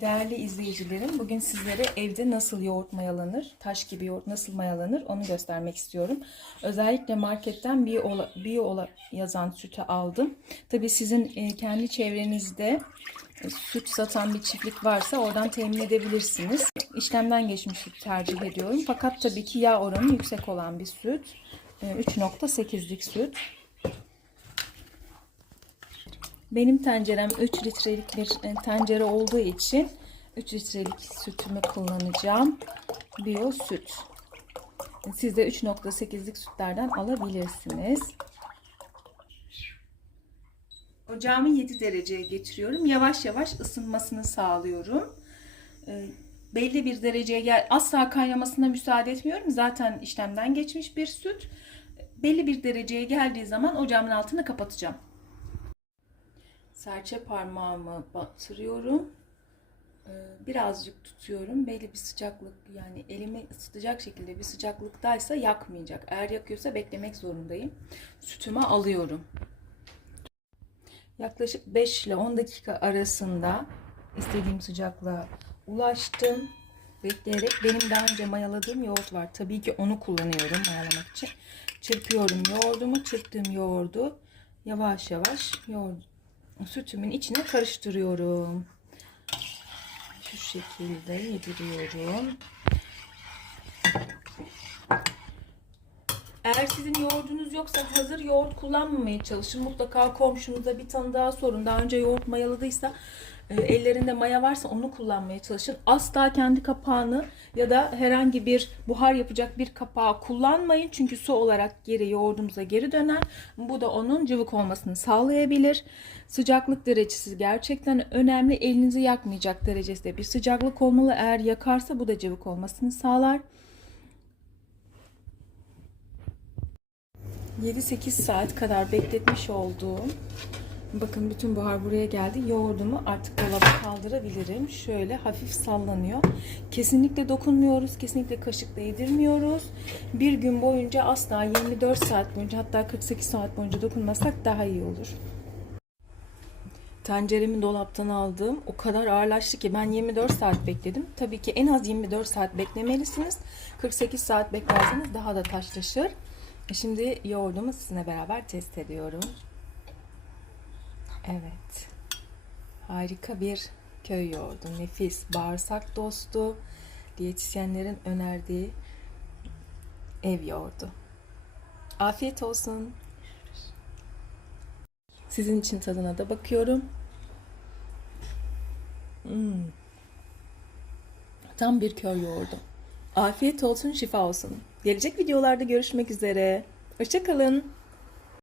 Değerli izleyicilerim, bugün sizlere evde nasıl yoğurt mayalanır, taş gibi yoğurt nasıl mayalanır onu göstermek istiyorum. Özellikle marketten bio, ola, bio yazan sütü aldım. Tabii sizin e, kendi çevrenizde e, süt satan bir çiftlik varsa oradan temin edebilirsiniz. İşlemden geçmiş süt tercih ediyorum. Fakat tabii ki yağ oranı yüksek olan bir süt. E, 3.8'lik süt. Benim tencerem 3 litrelik bir e, tencere olduğu için 3 litrelik sütümü kullanacağım. Bio süt. Siz de 3.8'lik sütlerden alabilirsiniz. Ocağımı 7 dereceye getiriyorum. Yavaş yavaş ısınmasını sağlıyorum. E, Belli bir dereceye gel asla kaynamasına müsaade etmiyorum. Zaten işlemden geçmiş bir süt. Belli bir dereceye geldiği zaman ocağımın altını kapatacağım. Serçe parmağımı batırıyorum. Ee, Birazcık tutuyorum. Belli bir sıcaklık yani elimi ısıtacak şekilde bir sıcaklıktaysa yakmayacak. Eğer yakıyorsa beklemek zorundayım. Sütümü alıyorum. Yaklaşık 5 ile 10 dakika arasında istediğim sıcaklığa ulaştım. Bekleyerek benim daha önce mayaladığım yoğurt var. Tabii ki onu kullanıyorum mayalamak için. Çırpıyorum yoğurdumu. Çırptığım yoğurdu yavaş yavaş yoğurt, sütümün içine karıştırıyorum. Şu şekilde yediriyorum. Eğer sizin yoğurdunuz yoksa hazır yoğurt kullanmamaya çalışın. Mutlaka komşunuza bir tane daha sorun. Daha önce yoğurt mayaladıysa e, ellerinde maya varsa onu kullanmaya çalışın. Asla kendi kapağını ya da herhangi bir buhar yapacak bir kapağı kullanmayın. Çünkü su olarak geri yoğurdumuza geri döner. Bu da onun cıvık olmasını sağlayabilir. Sıcaklık derecesi gerçekten önemli. Elinizi yakmayacak derecesinde bir sıcaklık olmalı. Eğer yakarsa bu da cıvık olmasını sağlar. 7-8 saat kadar bekletmiş olduğum bakın bütün buhar buraya geldi. Yoğurdumu artık dolaba kaldırabilirim. Şöyle hafif sallanıyor. Kesinlikle dokunmuyoruz. Kesinlikle kaşıkla yedirmiyoruz. Bir gün boyunca asla 24 saat boyunca hatta 48 saat boyunca dokunmasak daha iyi olur. Tenceremi dolaptan aldım. O kadar ağırlaştı ki ben 24 saat bekledim. Tabii ki en az 24 saat beklemelisiniz. 48 saat beklerseniz daha da taşlaşır. E Şimdi yoğurdumu sizinle beraber test ediyorum. Evet. Harika bir köy yoğurdu. Nefis. Bağırsak dostu. Diyetisyenlerin önerdiği ev yoğurdu. Afiyet olsun. Sizin için tadına da bakıyorum. Hmm. Tam bir köy yoğurdu. Afiyet olsun, şifa olsun. Gelecek videolarda görüşmek üzere. Hoşçakalın.